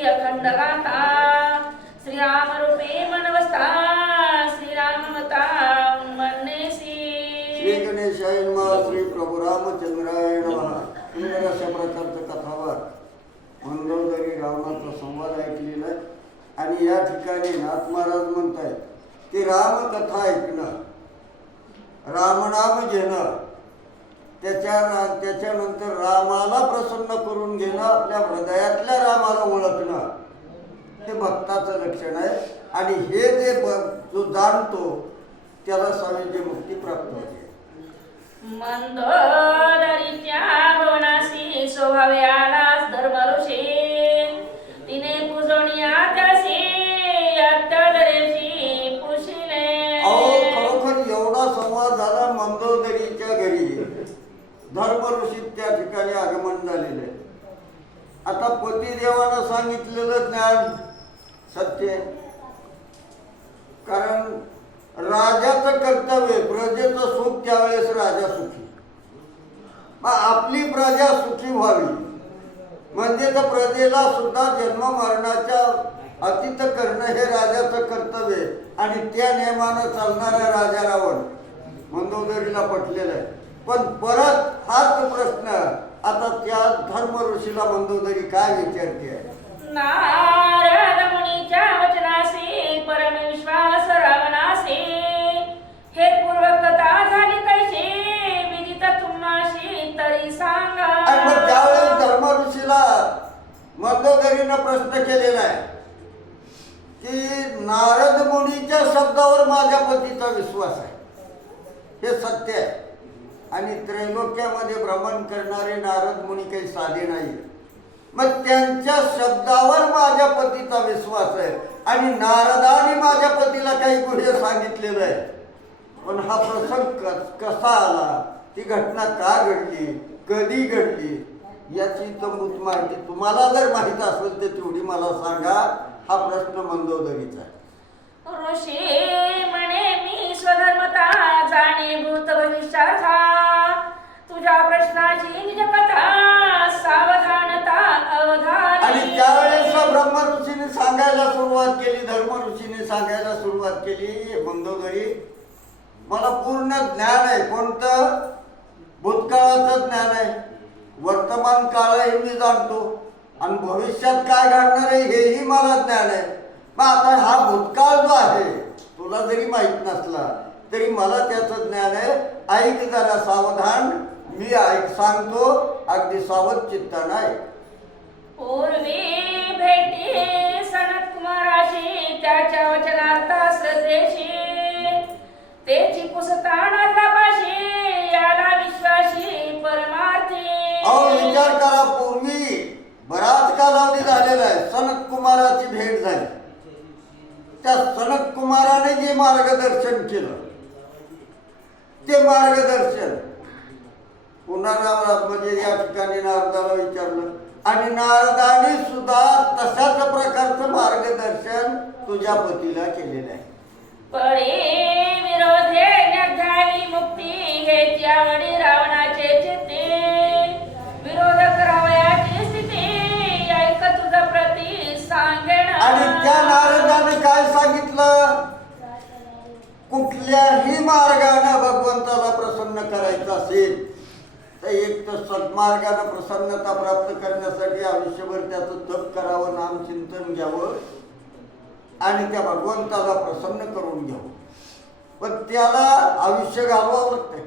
श्री अखंड गाथा श्रीराम रूपे मनवस्ता श्रीराम मता उन्मन्नेसी श्री गणेशाय नमः श्री प्रभू रामचंद्राय नमः। सुंदर अशा प्रकारचं कथावार मंगळवारी रावणाचा संवाद ऐकलेला आहे. आणि या ठिकाणी नाथ महाराज म्हणतायत की रामकथा ऐकणं रामनाम घेणं त्याच्या त्याच्यानंतर रामाला प्रसन्न करून घेणं आपल्या हृदयातल्या रामाला ओळखणं. हे भक्ताचं लक्षण आहे. आणि हे जे जो जाणतो त्याला स्वामीची मुक्ती प्राप्त होते. मंदोदरीच्या भवनासी स्वभावे आलास धर्म धर्म ऋषी त्या ठिकाणी आगमन झालेले आहे. आता पतिदेवानं सांगितलेलं ज्ञान सत्य कारण राजाचं कर्तव्य प्रजेचं सुख त्यावेळेस राजा सुखी. मग आपली प्रजा सुखी व्हावी. म्हणजे तर प्रजेला सुद्धा जन्म मरणाच्या अतीत करणं हे राजाचं कर्तव्य आणि त्या नियमानं चालणारा राजा रावण मंदोदरीला पटलेलं आहे. पण परत हाच प्रश्न. आता त्या धर्म ऋषीला मंदोदरी काय विचारते? आहे नारद मुनीच्या वचनासी परम विश्वास रावणासी हे पूर्वकथा झाली कैशी विदित तुम्हाशी तरी सांगा. आणि मग त्यावेळेस धर्म ऋषीला मंदोदरीनं प्रश्न केलेला आहे की नारद मुनीच्या शब्दावर माझ्या पतीचा विश्वास आहे. हे सत्य आहे. आणि त्रैलोक्यामध्ये भ्रमण करणारे नारद मुनी काही साधे नाही मग त्यांच्या शब्दावर माझ्या पतीचा विश्वास आहे आणि नारदाने माझ्या पतीला काही गुह्य सांगितलेलं आहे पण हा प्रसंग क- कसा आला? ती घटना का घडली? कधी घडली? याची इतंभूत माहिती तुम्हाला जर माहीत असेल तर तेवढी मला सांगा. हा प्रश्न मंदोदरीचा आहे. ऋषी म्हणे मी स्वधर्मता जाणे भूत भविष्याचा तुझ्या प्रश्नाची निज कथा सावधानता आणि त्यावेळेस ब्रह्म ऋषीने सांगायला सुरुवात केली धर्म ऋषीने सांगायला सुरुवात केली मंदोदरी मला पूर्ण ज्ञान आहे. कोणतं? भूतकाळाचं ज्ञान आहे. वर्तमान काळ हे मी जाणतो. आणि भविष्यात काय घडणार आहे हेही मला ज्ञान आहे. मग आता हा भूतकाळ जो आहे तुला जरी माहीत नसला तरी मला त्याचं ज्ञान आहे. ऐक जरा सावधान. मी ऐक सांगतो अगदी सावध चित्तानं ऐक पूर्वी भेटी सनत कुमाराशी त्याच्या वचनार्थ श्रद्धेशी तेची पुसताना तपाशी याला विश्वासी परमार्थी. अहो विचार करा पूर्वी बराच कालावधी झालेला आहे सनत कुमाराची भेट झाली. त्या सनत कुमाराने जे मार्गदर्शन केलं ते मार्गदर्शन पुन्हा नारद म्हणजे या ठिकाणी नारदाला विचारलं. आणि नारदाने सुद्धा तशाच प्रकारचं मार्गदर्शन तुझ्या पतीला केलेलं आहे. परी विरोधे निर्धारी मुक्ती हे त्यावडी रावणाचे सन्मार्गाने प्रसन्नता प्राप्त करण्यासाठी आयुष्यभर त्याचं तप करावं नाम चिंतन घ्यावं आणि त्या भगवंताला प्रसन्न करून घ्यावं. पण त्याला आयुष्य घालवावं लागतंय.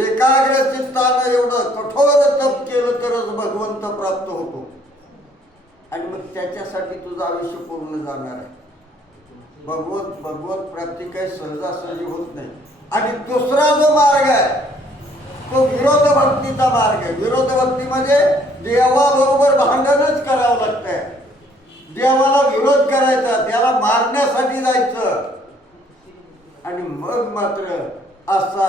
एकाग्र चित्तानं एवढं कठोर तप केलं तरच भगवंत प्राप्त होतो. आणि मग त्याच्यासाठी तुझं आयुष्य पूर्ण जाणार आहे. भगवत भगवत प्राप्ती काही सहजासहजी होत नाही. आणि दुसरा जो मार्ग आहे तो विरोध भक्तीचा मार्ग आहे. विरोध भक्ती म्हणजे देवाबरोबर भांडणच करावं लागतंय. देवाला विरोध करायचा त्याला मारण्यासाठी जायचं. आणि मग मात्र असा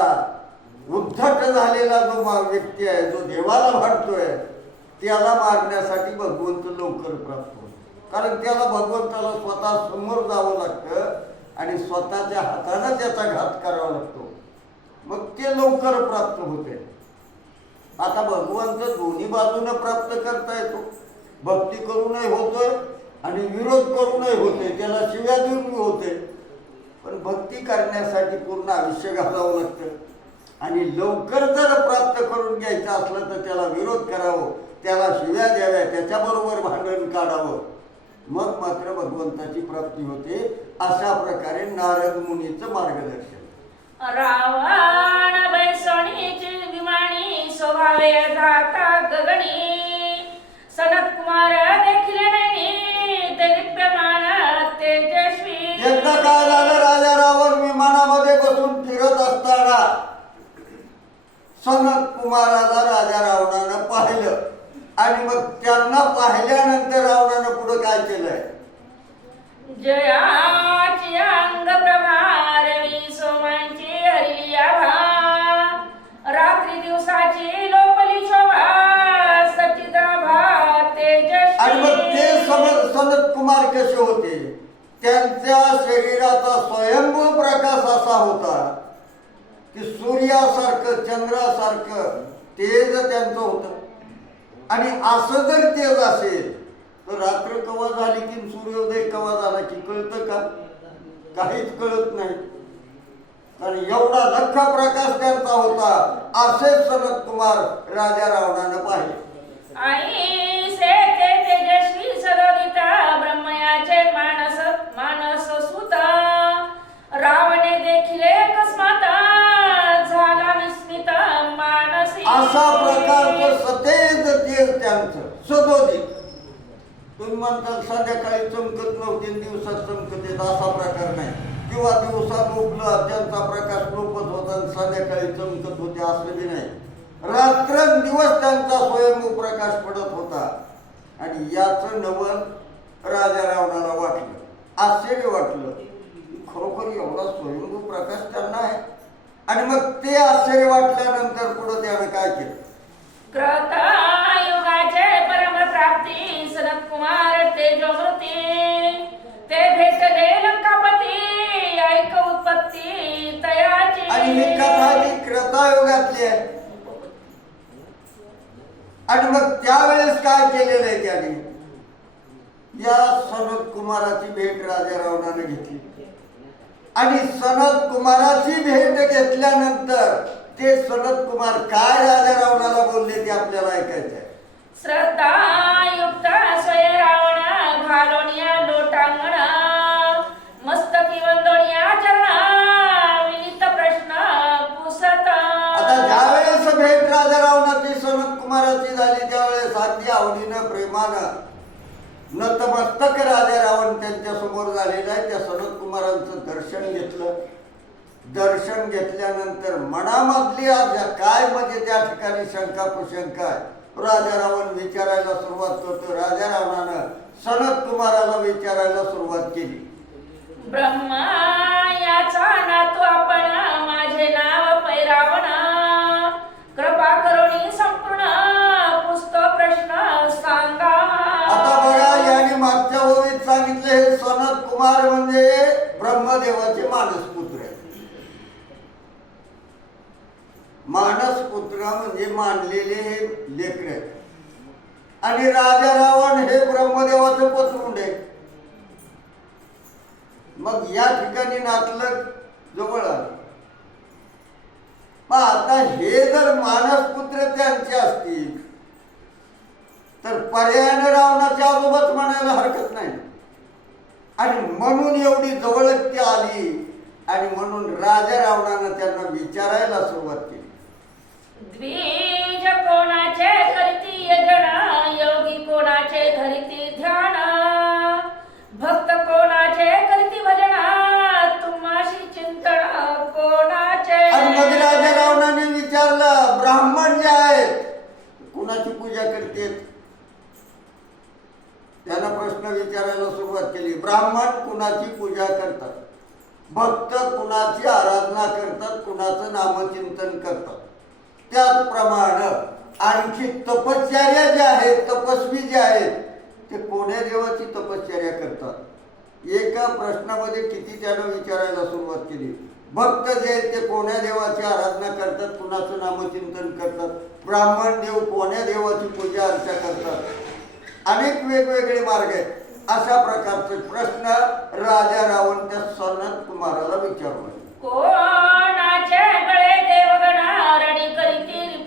उद्धट झालेला जो व्यक्ती आहे जो देवाला भांडतोय त्याला मारण्यासाठी भगवंत लवकर प्राप्त होतो. कारण त्याला भगवंताला स्वतः समोर जावं लागतं आणि स्वतःच्या हातानं त्याचा घात करावा लागतो. मग ते लवकर प्राप्त होते. आता भगवंत दोन्ही बाजूनं प्राप्त करता येतो. भक्ती करूनही होतोय आणि विरोध करूनही होते त्याला शिव्या देऊन होते पण भक्ती करण्यासाठी पूर्ण आयुष्य घालावं लागतं. आणि लवकर जर प्राप्त करून घ्यायचं असलं तर त्याला विरोध करावं. त्याला शिव्या द्याव्या. त्याच्याबरोबर भांडण काढावं. मग मात्र भगवंताची प्राप्ती होते. अशा प्रकारे नारद मुनीचं मार्गदर्शन. रावण बैसणीची विमानी स्वभावे जाता गगणी सनत कुमार देखले की सूर्यासारखं चंद्रासारखं तेज त्यांचं होतं. आणि असं जर तेज असेल तर रात्र कवा झाली की सूर्योदय कवा झाला की कळतं का? काहीच कळत नाही. आणि एवढा लख प्रकाश त्यांचा होता असे सनत कुमार राजा रावणानं पाहिले. आई से तेजस्वी सलोदिता ब्रह्मयाचे मानस असा प्रकारचं सतेज तेज त्यांचं सदोदित. तुम्ही म्हणताल संध्याकाळी चमकत नव्हते दिवसात चमकत येत असा प्रकार नाही. किंवा दिवसात लोकलं त्यांचा प्रकाश लोपत होता आणि संध्याकाळी चमकत होते असं बी नाही. रात्रंदिवस त्यांचा स्वयंभू प्रकाश पडत होता. आणि याचं नवल राजा रावणाला वाटलं. आश्चर्य वाटलं. खरोखर एवढा स्वयंभू प्रकाश त्यांना आहे. आणि मग ते आश्चर्य वाटल्यानंतर पुढे त्यानं काय केलं? कृतयुगाचे परम प्राप्ती सनत कुमार तेजोमृती ते भेटले लंकापती ऐक उत्पत्ती तयाची. आणि ही कथा ही क्रतायुगातली आहे. आणि मग त्यावेळेस काय केलेलं आहे त्याने? या सनत कुमाराची भेट राजा रावणाने घेतली. आणि सनत कुमाराची भेट घेतल्यानंतर ते सनत कुमार काय राजा रावणाला बोलले ते आपल्याला ऐकायचं आहे. श्रद्धायुक्त स्वय रावण घालोनिया लोटांगण मस्तकी वंदोनिया चरणा विनीत प्रश्न पुसत. आता ज्यावेळेस भेट राजा रावणाची सनत कुमाराची झाली त्यावेळेस अगदी आवडीनं प्रेमानं नतमस्तक राजा रावण त्यांच्यासमोर झालेला आहे. त्या सनत कुमारांचं दर्शन घेतलं. दर्शन घेतल्यानंतर मनामधली आज काय? म्हणजे त्या ठिकाणी शंका कुशंका आहे. राजा रावण विचारायला सुरुवात करतो. राजा रावणानं सनत कुमाराला विचारायला सुरुवात केली. ब्रह्मा याचा नातू आपण माझे नाव पैरावण. कृपा करुणी संपूर्ण पुस्तक प्रश्न सांगा. मागच्या ओळीत सांगितले हे सनत कुमार म्हणजे ब्रह्मदेवाचे मानसपुत्र. मानस मानसपुत्र म्हणजे मानलेले हे लेकर. आहेत आणि राजा रावण हे ब्रह्मदेवाचं पसरुंड आहे. मग या ठिकाणी नातलं जवळ आलं. मग आता हे जर मानसपुत्र त्यांचे असतील तर पर्यायाने रावणाच्या आजोबाच म्हणायला हरकत नाही. आणि म्हणून एवढी जवळक आली आणि म्हणून राजा रावणानं त्यांना विचारायला सुरुवात केली. द्विज कोणाचे करीती यजन योगी कोणाचे धरिती ध्यान भक्त कोणाचे करीती भजन तुम्हाशी चिंतन कोणाचे आणि मग राजा रावणाने विचारलं ब्राह्मण जे आहेत कुणाची पूजा करतेत त्यांना प्रश्न विचारायला सुरुवात केली ब्राह्मण कुणाची पूजा करतात भक्त कुणाची आराधना करतात कुणाचं नामचिंतन करतात त्याचप्रमाणे आणखी तपश्चर्या जे आहेत तपस्वी जे आहेत ते कोण्या देवाची तपश्चर्या करतात प्रश्नामध्ये किती त्यानं विचारायला सुरुवात केली. भक्त जे आहेत ते कोण्या देवाची आराधना करतात कुणाचं नामचिंतन करतात? ब्राह्मण देव कोण्या देवाची पूजा अर्चा करतात? अनेक वेगवेगळे मार्ग आहेत. अशा प्रकारचे प्रश्न राजा रावण त्या सनत कुमाराला विचारले. कोणाचे गळे देवगणा रणी करीती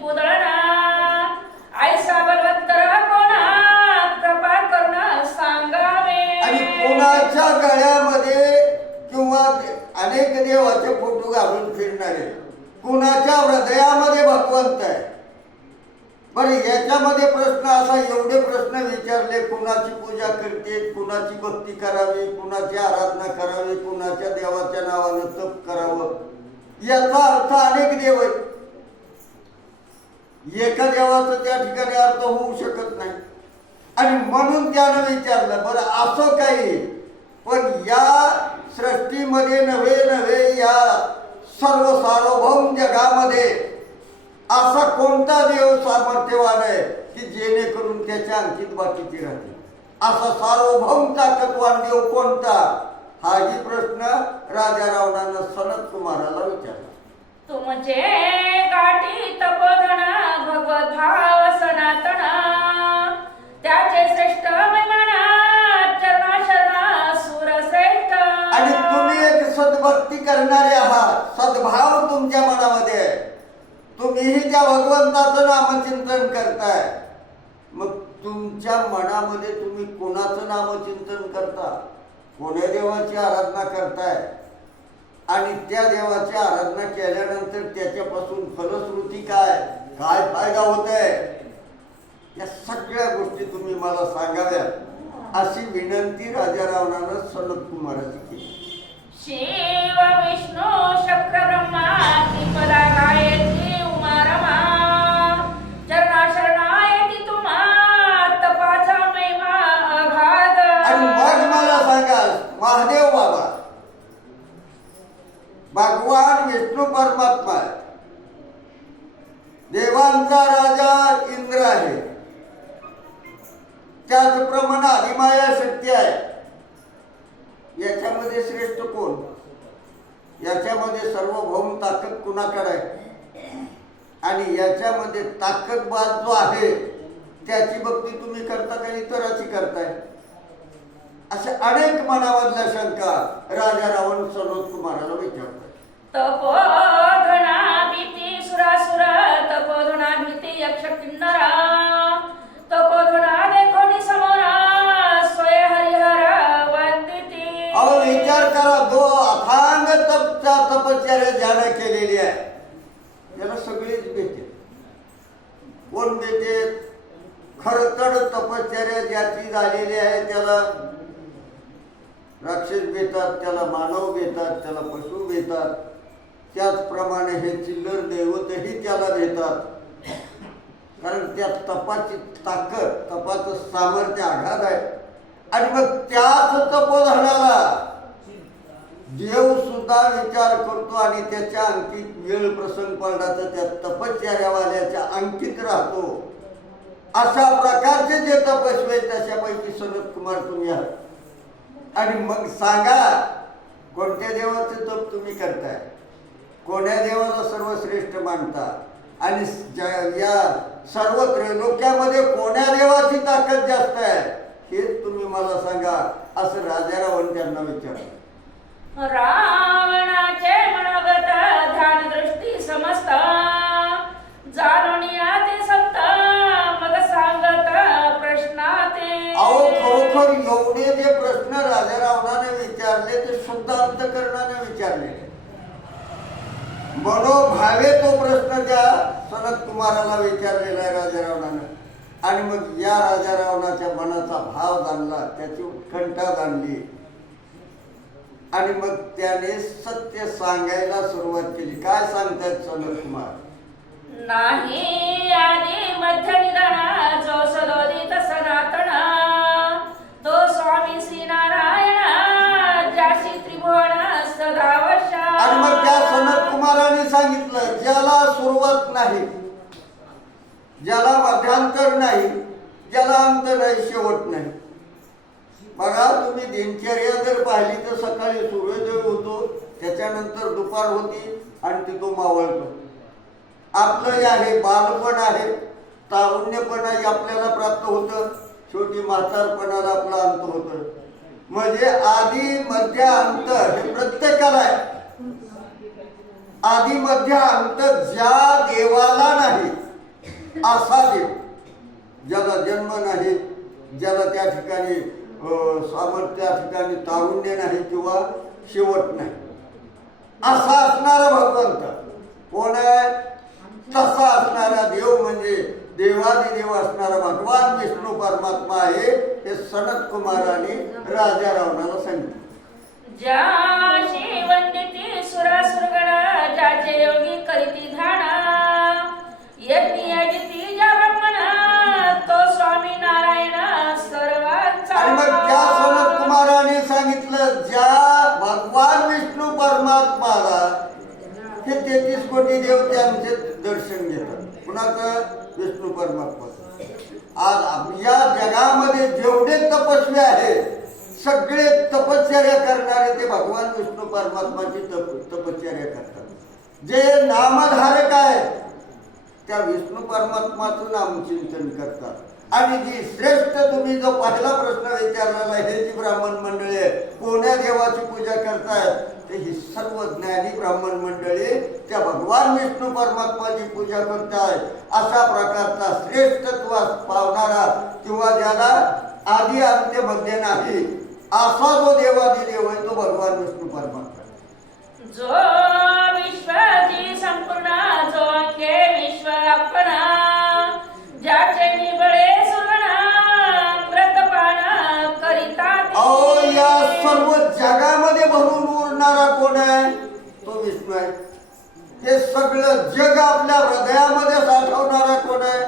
अनेक देवाचे फोटो घालून फिरणारे. कुणाच्या हृदयामध्ये भगवंत आहे? बरं याच्यामध्ये प्रश्न असा एवढे प्रश्न विचारले कुणाची पूजा करते कुणाची भक्ती करावी कुणाची आराधना करावी कुणाच्या देवाच्या नावानं तप करावं? याचा अर्थ अनेक देव आहेत. एका देवाचा त्या ठिकाणी अर्थ होऊ शकत नाही. आणि म्हणून त्यानं विचारलं बरं असं काही पण या सृष्टीमध्ये नव्हे नव्हे या सर्व सार्वभौम जगामध्ये असा कोणता देव सामर्थ्यवान आहे की जेणेकरून त्याच्या अंकित बाकीची राहते असा सार्वभौम ताकदवान देव कोणता? हाही प्रश्न राजा रावणानं सनत कुमाराला विचारला. तुमचे करणारे आहात. सद्भाव तुमच्या मनामध्ये आहे. तुम्हीही त्या भगवंताचं नामचिंतन करताय. मग तुमच्या मनामध्ये तुम्ही कोणाचं नामचिंतन करता? कोण्या देवाची आराधना करताय? आणि त्या देवाची आराधना केल्यानंतर त्याच्यापासून फलश्रुती काय? काय फायदा होत आहे या सगळ्या गोष्टी तुम्ही मला सांगाव्यात. अशी विनंती राजा रावणानं सनत कुमाराची केली. शिव विष्णू शक्र ब्रह्मा त्रिपदा गायत्री उमा रमा चरणा शरणायती तुम्हा तपाचा महिमा अगाध आणि मग मला सांगा महादेव बाबा। भगवान विष्णू परमात्मा आहे. देवांचा राजा इंद्र आहे। त्याचप्रमाणे अधिमाया शक्ती आहे। याच्यामध्ये श्रेष्ठ कोण? याच्यामध्ये सर्वभौम ताकद कुणाकडे? आहे आणि याच्यामध्ये ताकदबाज जो आहे त्याची भक्ती तुम्ही करता का इतराची करताय? अशा अनेक मनामधल्या शंका राजा रावण सनोद कुमाराला विचारतात. तपोधना भीती सुरासुर तपोधना भीती यक्ष किन्नरा त्या तपश्चर्या ज्यानं केलेली आहे त्याला सगळीच भेटते कोण भेटे खरतड तपश्चर्या ज्याची झालेली आहे त्याला राक्षस भेटतात त्याला मानव भेटतात त्याला पशु भेटतात. त्याचप्रमाणे हे चिल्लर दैवतही त्याला भेटतात. कारण त्या तपाची ताकद तपाचं सामर्थ्य आघात आहे. आणि मग त्याच तपोधनाला देव सुद्धा विचार करतो आणि त्याच्या अंकित वेळ प्रसंग पडला तर त्या तपश्चर्यावाल्याच्या अंकित राहतो. अशा प्रकारचे जे तपस्वी आहेत तशापैकी सनत कुमार तुम्ही आहात. आणि मग सांगा कोणत्या देवाचे तप तुम्ही करताय? कोण्या देवाला सर्वश्रेष्ठ मानता? आणि या सर्व त्रैलोक्यामध्ये कोण्या देवाची ताकद जास्त आहे? हेच तुम्ही मला सांगा असं राजारावण त्यांना विचारलं. रावणाचे मनोगत ध्यान दृष्टी समस्त. जाणूनिया ते संत मग सांगत प्रश्नाते. अहो खरोखर एवढे जे प्रश्न राजा रावणाने विचारले ते शुद्ध अंतकरणाने विचारले. मनोभावे तो प्रश्न त्या सनत कुमाराला विचारलेला आहे राजा रावणानं. आणि मग या राजा रावणाच्या मनाचा भाव जाणला त्याची उत्कंठा जाणली. आणि मग त्याने सत्य सांगायला सुरुवात केली. काय सांगतायत सनत कुमार नाही आदी मध्य निधना जो सलोदित सनातन तो स्वामी श्री नारायण जाशी त्रिभुवन सदावशा आणि मग त्या सनत कुमाराने सांगितलं ज्याला सुरुवात नाही ज्याला मध्यांतर नाही ज्याला अंत नाही शेवट नाही. बघा तुम्ही दिनचर्या जर पाहिली तर सकाळी सूर्योदय होतो त्याच्यानंतर दुपार होती आणि ती तो मावळतो आपलं हे आहे बालपण आहे तारुण्यपण आपल्याला प्राप्त होतं शेवटी म्हातारपणाला आपला अंत होतं. म्हणजे आधी मध्य अंत हे प्रत्येकाला आहे. आधी मध्य अंत ज्या देवाला नाही असा देव. ज्याला जन्म नाही ज्याला त्या ठिकाणी सामर्थ्य ठिकाणी तारुण्य नाही किंवा शेवट नाही. असा असणारा भगवंत. कोण आहे? तसा असणारा देव म्हणजे देवादिदेव असणारा भगवान विष्णू परमात्मा आहे हे सनत कुमाराने राजा रावणाला सांगितलं कोटी देव त्यांचे दर्शन घेतात. कुणाचं? विष्णू परमात्मा. आज या जगामध्ये जेवढे तपस्वी आहेत सगळे तपश्चर्या करणारे ते भगवान विष्णू परमात्माची तप तपश्चर्या करतात. जे नामधारक आहेत त्या विष्णू परमात्माचं नामचिंतन करतात. आणि जी श्रेष्ठ तुम्ही जो पहिला प्रश्न विचारलेला हे जी ब्राह्मण मंडळी आहे कोण्या देवाची पूजा करतायत? ते ही सर्व ज्ञानी ब्राह्मण मंडळी त्या भगवान विष्णू परमात्माची पूजा करतायत अशा प्रकारचा श्रेष्ठत्व पावणारा किंवा ज्याला आधी अंत्य मध्य नाही असा जो देवादी देव आहे तो भगवान विष्णू परमात्मा जो विश्वाची संपूर्ण सगळं जग आपल्या हृदयामध्ये साठवणारा कोण आहे?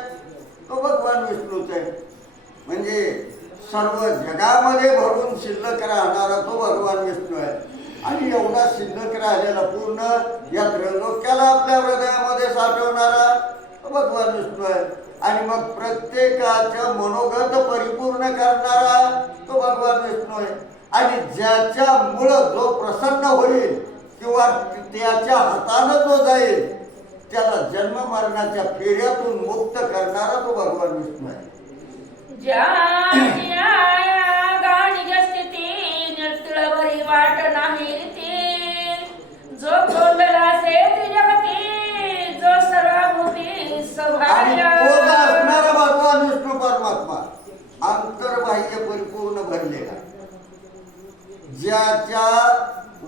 तो भगवान विष्णूच आहे. म्हणजे सर्व जगामध्ये भरून शिल्लक राहणारा तो भगवान विष्णू आहे. आणि एवढा शिल्लक राहिलेला पूर्ण या त्रैलोक्याला आपल्या हृदयामध्ये साठवणारा तो भगवान विष्णू आहे. आणि मग प्रत्येकाच्या मनोगत परिपूर्ण करणारा तो भगवान विष्णू आहे. आणि ज्याच्यामुळं जो प्रसन्न होईल किंवा त्याच्या हातानं जो जाईल त्याला जन्म मरणाच्या फेऱ्यातून मुक्त करणारा तो भगवान विष्णू आहे. वाट नाही रीती जो कोंडला से जगती जो सर्वभूती आणि सभाया तोच असणारा भगवान विष्णू परमात्मा. अंतर्बाह्य परिपूर्ण भरलेला. ज्याच्या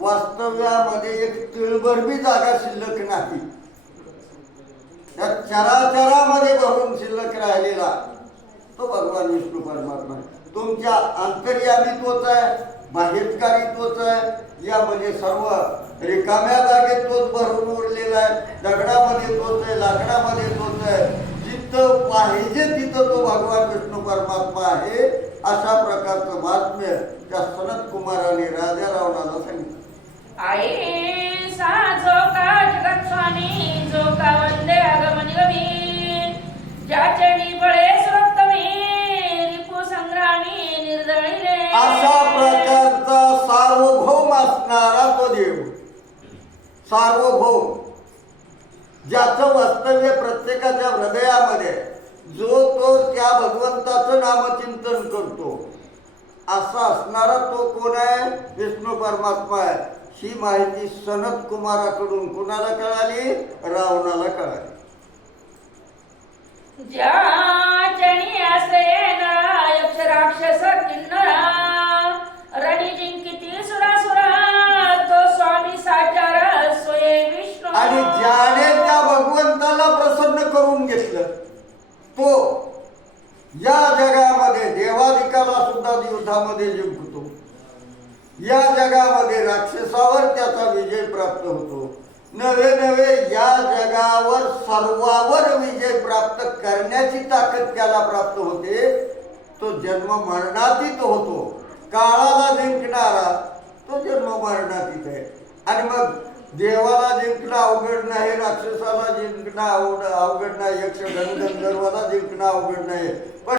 वास्तव्यामध्ये एक तिळभर बी जागा शिल्लक चराचरामध्ये भरून शिल्लक राहिलेला तो भगवान विष्णू परमात्मा तुमच्या अंतर्यामी तोच आहे बाहेरकारी तोच आहे. यामध्ये सर्व रिकाम्या जागेत तोच भरून उरलेला आहे. दगडामध्ये तोच आहे लाकडामध्ये तोच आहे. जिथं पाहिजे तिथं तो भगवान विष्णू परमात्मा आहे अशा प्रकारचं महात्म्य त्या सनत कुमाराने राजा रावणाला सांगितलं सा जो का जगत स्वामी जो का वंदे सुरक्तमी रिपू संग्रामी निर्दळीले अशा प्रकारचा सार्वभौम असणारा तो देव. सार्वभौम. ज्याचं वास्तव्य प्रत्येकाच्या हृदयामध्ये जो तो त्या भगवंताचं नामचिंतन करतो. असा असणारा तो कोण आहे? विष्णू परमात्मा आहे. ही माहिती सनत कुमाराकडून कुणाला कळाली? रावणाला कळाली. ज्याचणी आश्रयेन यक्ष राक्षस किन्नरा रणी जिंकिती सुरासुरा तो स्वामी साचार विष्णू. आणि ज्याने त्या भगवंताला प्रसन्न करून घेतलं तो या जगामध्ये देवादिकाला सुद्धा युद्धामध्ये जिंकतो. या जगामध्ये राक्षसावर त्याचा विजय प्राप्त होतो. नवे नवे या जगावर सर्वावर विजय प्राप्त करण्याची ताकद त्याला प्राप्त होते. तो जन्म मरणातीत होतो. काळाला जिंकणारा तो जन्म मरणातीत आहे. आणि मग देवाला जिंकणं अवघड नाही राक्षसाला जिंकणं अवघड अवघड नाही यक्ष गणगंधर्वाला जिंकणं अवघड नाही. पण